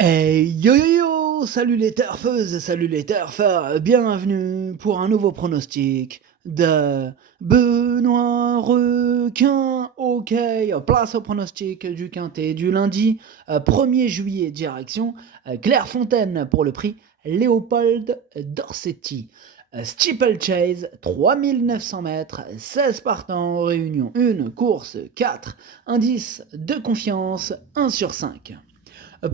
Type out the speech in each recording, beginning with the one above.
Hey yo yo yo! Salut les turfeuses, salut les turfeurs, bienvenue pour un nouveau pronostic de Benoît Requin. Ok, place au pronostic du Quintet du lundi 1er juillet, direction Clairefontaine pour le prix Léopold Dorsetti. Steeplechase, 3900 mètres, 16 partants, réunion 1, course 4, indice de confiance 1 sur 5.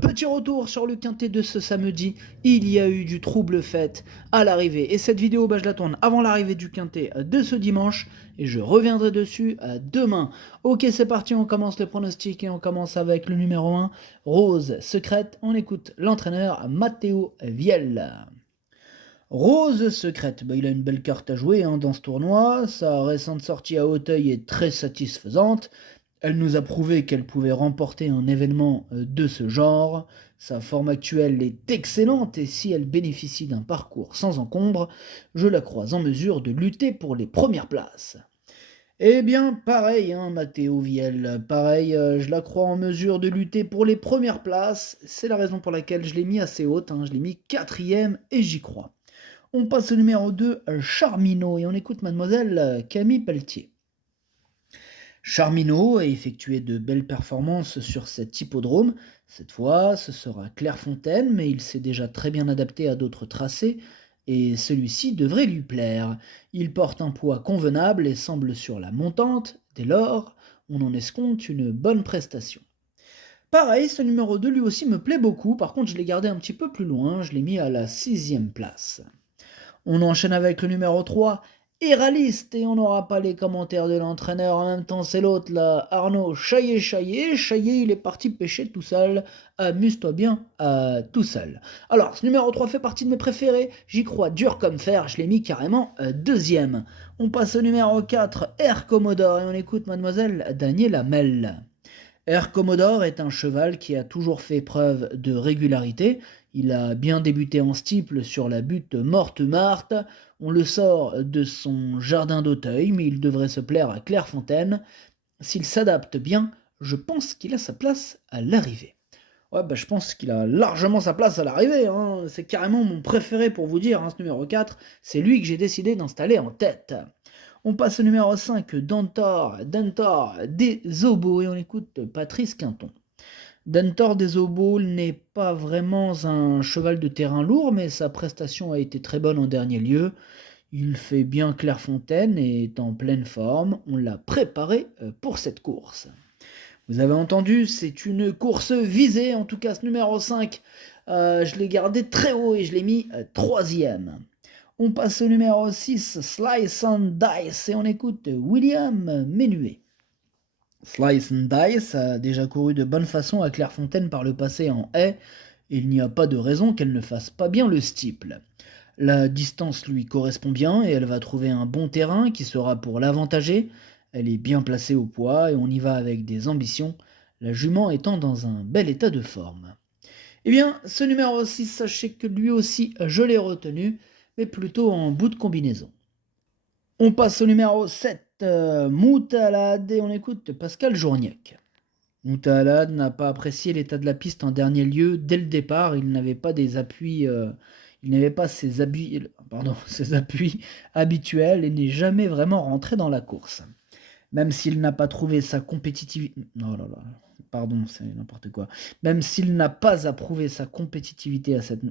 Petit retour sur le quintet de ce samedi, il y a eu du trouble fait à l'arrivée. Et cette vidéo, je la tourne avant l'arrivée du quintet de ce dimanche. Et je reviendrai dessus demain. Ok, c'est parti, on commence les pronostics et on commence avec le numéro 1, Rose Secrète. On écoute l'entraîneur Matteo Viel. Rose Secrète, il a une belle carte à jouer dans ce tournoi. Sa récente sortie à Hauteuil est très satisfaisante. Elle nous a prouvé qu'elle pouvait remporter un événement de ce genre. Sa forme actuelle est excellente et si elle bénéficie d'un parcours sans encombre, je la crois en mesure de lutter pour les premières places. Eh bien, pareil, Matteo Viel, pareil, je la crois en mesure de lutter pour les premières places. C'est la raison pour laquelle je l'ai mis assez haute, je l'ai mis quatrième et j'y crois. On passe au numéro 2, Charmino, et on écoute mademoiselle Camille Pelletier. Charmino a effectué de belles performances sur cet hippodrome. Cette fois, ce sera Clairefontaine, mais il s'est déjà très bien adapté à d'autres tracés, et celui-ci devrait lui plaire. Il porte un poids convenable et semble sur la montante, dès lors, on en escompte une bonne prestation. Pareil, ce numéro 2 lui aussi me plaît beaucoup, par contre je l'ai gardé un petit peu plus loin, je l'ai mis à la 6e place. On enchaîne avec le numéro 3, Héraliste, et on n'aura pas les commentaires de l'entraîneur, en même temps c'est l'autre là, Arnaud Chaillet, il est parti pêcher tout seul, amuse-toi bien tout seul. Alors, ce numéro 3 fait partie de mes préférés, j'y crois dur comme fer, je l'ai mis carrément deuxième. On passe au numéro 4, Air Commodore, et on écoute mademoiselle Daniela Mel. Air Commodore est un cheval qui a toujours fait preuve de régularité. Il a bien débuté en steeple sur la butte Morte-Marthe. On le sort de son jardin d'Auteuil, mais il devrait se plaire à Clairefontaine. S'il s'adapte bien, je pense qu'il a sa place à l'arrivée. Ouais, je pense qu'il a largement sa place à l'arrivée. C'est carrément mon préféré pour vous dire, ce numéro 4. C'est lui que j'ai décidé d'installer en tête. On passe au numéro 5, Dentor des Obos, et on écoute Patrice Quinton. Dentor des Obos n'est pas vraiment un cheval de terrain lourd, mais sa prestation a été très bonne en dernier lieu. Il fait bien Clairefontaine et est en pleine forme. On l'a préparé pour cette course. Vous avez entendu, c'est une course visée, en tout cas ce numéro 5. Je l'ai gardé très haut et je l'ai mis troisième. On passe au numéro 6, Slice and Dice, et on écoute William Menuet. Slice and Dice a déjà couru de bonne façon à Clairefontaine par le passé en haie, et il n'y a pas de raison qu'elle ne fasse pas bien le steeple. La distance lui correspond bien et elle va trouver un bon terrain qui sera pour l'avantager. Elle est bien placée au poids et on y va avec des ambitions, la jument étant dans un bel état de forme. Eh bien, ce numéro 6, sachez que lui aussi je l'ai retenu, mais plutôt en bout de combinaison. On passe au numéro 7, Moutalade, et on écoute Pascal Journiac. Moutalade n'a pas apprécié l'état de la piste en dernier lieu. Dès le départ, il n'avait pas des appuis, il n'avait pas ses appuis habituels et n'est jamais vraiment rentré dans la course. Même s'il n'a pas trouvé sa compétitivité. Oh là là, pardon, c'est n'importe quoi. Même s'il n'a pas approuvé sa compétitivité à cette.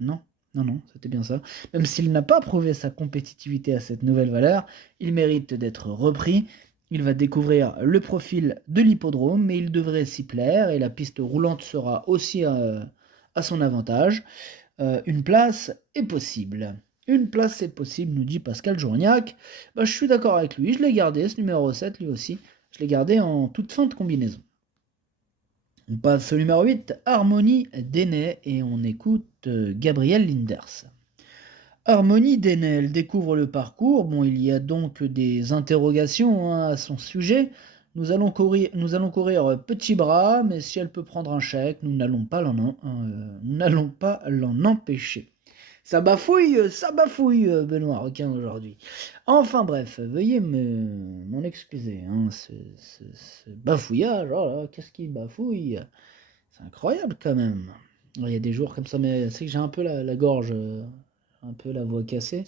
Non, non, c'était bien ça. Même s'il n'a pas prouvé sa compétitivité à cette nouvelle valeur, il mérite d'être repris. Il va découvrir le profil de l'hippodrome, mais il devrait s'y plaire et la piste roulante sera aussi à son avantage. Une place est possible. Une place est possible, nous dit Pascal Journiac. Je suis d'accord avec lui, je l'ai gardé, ce numéro 7, lui aussi. Je l'ai gardé en toute fin de combinaison. On passe au numéro 8, Harmonie Denay, et on écoute Gabriel Linders. Harmonie Denay, elle découvre le parcours. Bon, il y a donc des interrogations à son sujet. Nous allons courir petit bras, mais si elle peut prendre un chèque, nous n'allons pas l'en empêcher. Ça bafouille, Benoît Requin aujourd'hui. Enfin bref, veuillez m'en excuser, ce bafouillage, oh là, qu'est-ce qu'il bafouille? C'est incroyable quand même. Ouais, il y a des jours comme ça, mais c'est que j'ai un peu la gorge, un peu la voix cassée.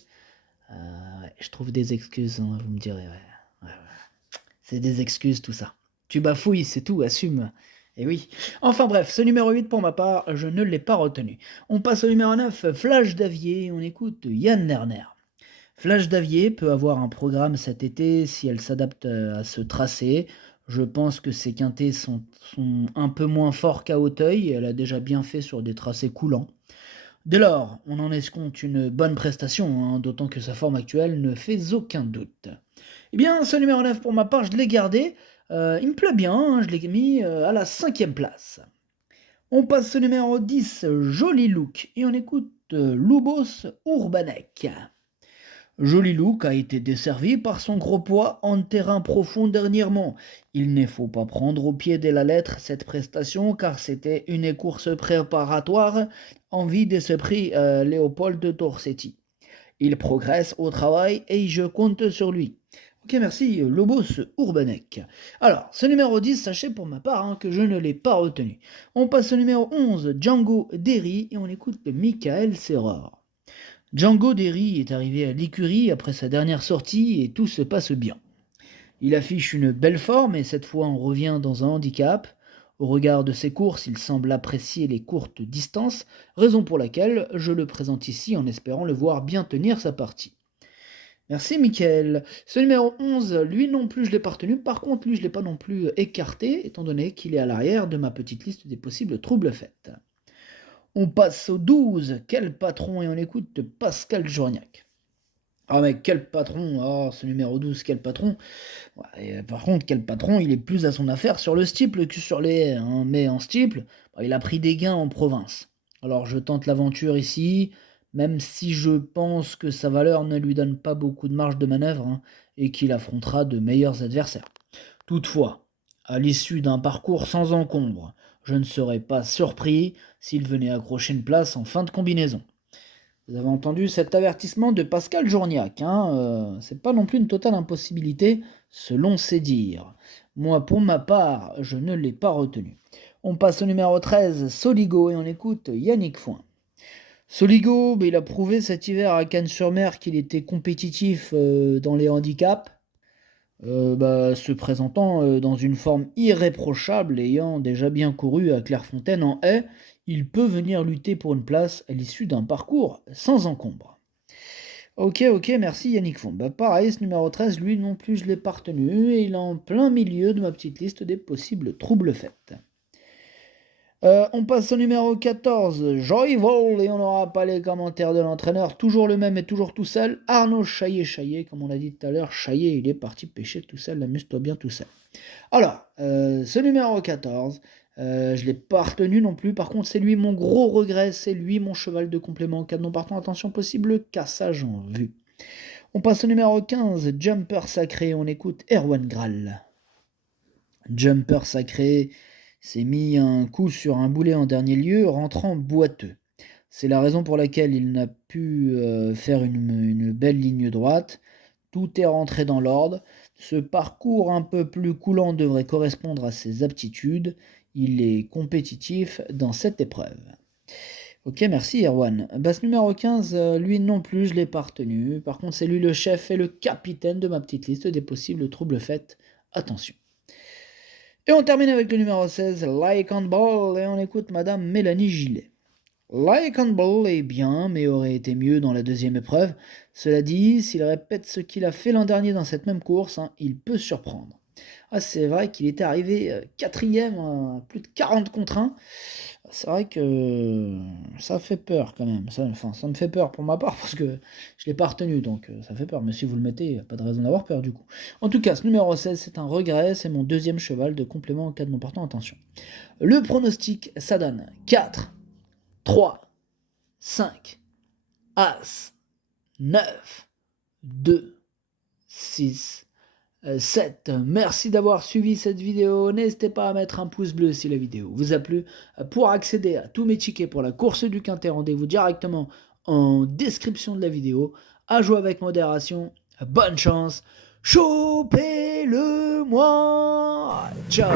Ouais, je trouve des excuses, hein, vous me direz, ouais. Ouais, ouais. C'est des excuses tout ça. Tu bafouilles, c'est tout, assume. Et oui. Enfin bref, ce numéro 8 pour ma part, je ne l'ai pas retenu. On passe au numéro 9, Flash Davier, on écoute Yann Lerner. Flash Davier peut avoir un programme cet été si elle s'adapte à ce tracé. Je pense que ses quintés sont un peu moins forts qu'à Hauteuil, et elle a déjà bien fait sur des tracés coulants. Dès lors, on en escompte une bonne prestation, hein, d'autant que sa forme actuelle ne fait aucun doute. Eh bien, ce numéro 9 pour ma part, je l'ai gardé. Il me plaît bien, hein, je l'ai mis à la cinquième place. On passe au numéro 10, Joli Look, et on écoute Lubos Urbanek. Joli Look a été desservi par son gros poids en terrain profond dernièrement. Il ne faut pas prendre au pied de la lettre cette prestation car c'était une course préparatoire en vue de ce prix Léopold Torsetti. Il progresse au travail et je compte sur lui. Ok, merci, Lobos Urbanek. Alors, ce numéro 10, sachez pour ma part que je ne l'ai pas retenu. On passe au numéro 11, Django Derry, et on écoute Michael Serrar. Django Derry est arrivé à l'écurie après sa dernière sortie et tout se passe bien. Il affiche une belle forme et cette fois on revient dans un handicap. Au regard de ses courses, il semble apprécier les courtes distances, raison pour laquelle je le présente ici en espérant le voir bien tenir sa partie. Merci Mickaël. Ce numéro 11, lui non plus je l'ai pas retenu, par contre lui je l'ai pas non plus écarté, étant donné qu'il est à l'arrière de ma petite liste des possibles troubles faits. On passe au 12, quel patron, et on écoute Pascal Journiac. Ah mais quel patron, ce numéro 12, quel patron. Ouais, et par contre, quel patron, il est plus à son affaire sur le steeple que sur les haies, hein. Mais en steeple, il a pris des gains en province. Alors je tente l'aventure ici, même si je pense que sa valeur ne lui donne pas beaucoup de marge de manœuvre, hein, et qu'il affrontera de meilleurs adversaires. Toutefois, à l'issue d'un parcours sans encombre, je ne serais pas surpris s'il venait accrocher une place en fin de combinaison. Vous avez entendu cet avertissement de Pascal Journiac, hein, c'est pas non plus une totale impossibilité, selon ses dires. Moi, pour ma part, je ne l'ai pas retenu. On passe au numéro 13, Soligo, et on écoute Yannick Foin. Soligo, il a prouvé cet hiver à Cannes-sur-Mer qu'il était compétitif dans les handicaps, se présentant dans une forme irréprochable, ayant déjà bien couru à Clairefontaine en haie, il peut venir lutter pour une place à l'issue d'un parcours sans encombre. Ok, merci Yannick Font. Pareil, ce numéro 13, lui non plus je l'ai pas retenu, et il est en plein milieu de ma petite liste des possibles troubles faits. On passe au numéro 14, Joyful, et on n'aura pas les commentaires de l'entraîneur, toujours le même et toujours tout seul, Arnaud Chaillet, comme on l'a dit tout à l'heure, Chaillet, il est parti pêcher tout seul, amuse-toi bien tout seul. Alors, ce numéro 14, je ne l'ai pas retenu non plus, par contre c'est lui mon gros regret, c'est lui mon cheval de complément, en cas de non partant, attention possible, cassage en vue. On passe au numéro 15, Jumper Sacré, on écoute Erwan Graal. Jumper Sacré s'est mis un coup sur un boulet en dernier lieu, rentrant boiteux. C'est la raison pour laquelle il n'a pu faire une belle ligne droite. Tout est rentré dans l'ordre. Ce parcours un peu plus coulant devrait correspondre à ses aptitudes. Il est compétitif dans cette épreuve. Ok, merci Erwan. Ce numéro 15, lui non plus, je ne l'ai pas retenu. Par contre, c'est lui le chef et le capitaine de ma petite liste des possibles troubles faits. Attention. Et on termine avec le numéro 16, Like on Ball, et on écoute Madame Mélanie Gillet. Like on Ball est bien, mais aurait été mieux dans la deuxième épreuve. Cela dit, s'il répète ce qu'il a fait l'an dernier dans cette même course, il peut surprendre. C'est vrai qu'il était arrivé quatrième à plus de 40 contre 1. C'est vrai que ça fait peur quand même. Ça me fait peur pour ma part parce que je ne l'ai pas retenu, donc ça fait peur. Mais si vous le mettez, il n'y a pas de raison d'avoir peur du coup. En tout cas, ce numéro 16, c'est un regret. C'est mon deuxième cheval de complément en cas de non partant. Attention. Le pronostic, ça donne 4, 3, 5, As, 9, 2, 6, 7. Merci d'avoir suivi cette vidéo. N'hésitez pas à mettre un pouce bleu si la vidéo vous a plu. Pour accéder à tous mes tickets pour la course du Quintet, rendez-vous directement en description de la vidéo. À jouer avec modération. Bonne chance. Chopez-le moi. Ciao.